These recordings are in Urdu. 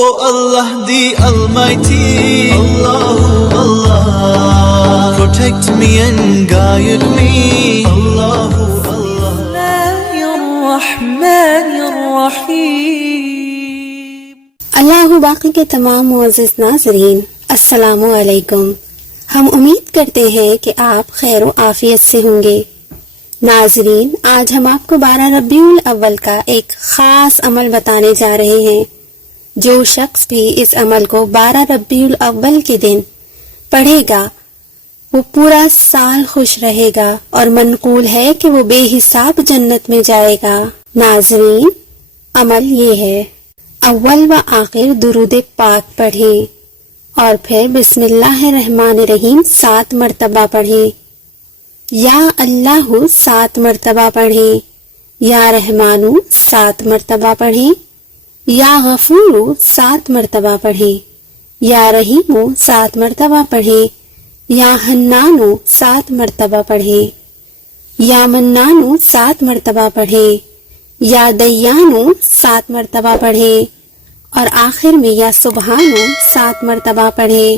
Oh Allah the Almighty, Allah, Allah, protect me and guide me, Allah, اللہ باقی کے تمام معزز ناظرین السلام علیکم. ہم امید کرتے ہیں کہ آپ خیر و عافیت سے ہوں گے. ناظرین، آج ہم آپ کو 12 ربیع الاول کا ایک خاص عمل بتانے جا رہے ہیں. جو شخص بھی اس عمل کو 12 ربیع الاول کے دن پڑھے گا وہ پورا سال خوش رہے گا، اور منقول ہے کہ وہ بے حساب جنت میں جائے گا. ناظرین، عمل یہ ہے: اول و آخر درود پاک پڑھیں اور پھر بسم اللہ الرحمن الرحیم 7 مرتبہ پڑھیں. یا اللہ 7 مرتبہ پڑھیں. یا رحمان 7 مرتبہ پڑھیں. یا غفور 7 مرتبہ پڑھیں. یا رحیم 7 مرتبہ پڑھیں. یا حنان 7 مرتبہ پڑھیں. یا منان 7 مرتبہ پڑھیں. یا دیان 7 مرتبہ پڑھیں. اور آخر میں یا سبحان 7 مرتبہ پڑھیں.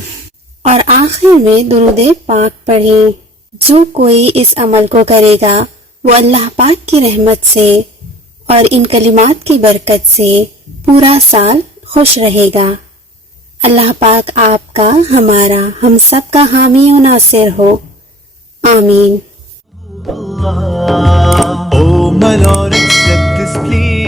اور آخر میں درود پاک پڑھیں. جو کوئی اس عمل کو کرے گا وہ اللہ پاک کی رحمت سے اور ان کلمات کی برکت سے پورا سال خوش رہے گا. اللہ پاک آپ کا، ہمارا، ہم سب کا حامی و ناصر ہو. آمین. Allah. Oh my Lord, accept this plea.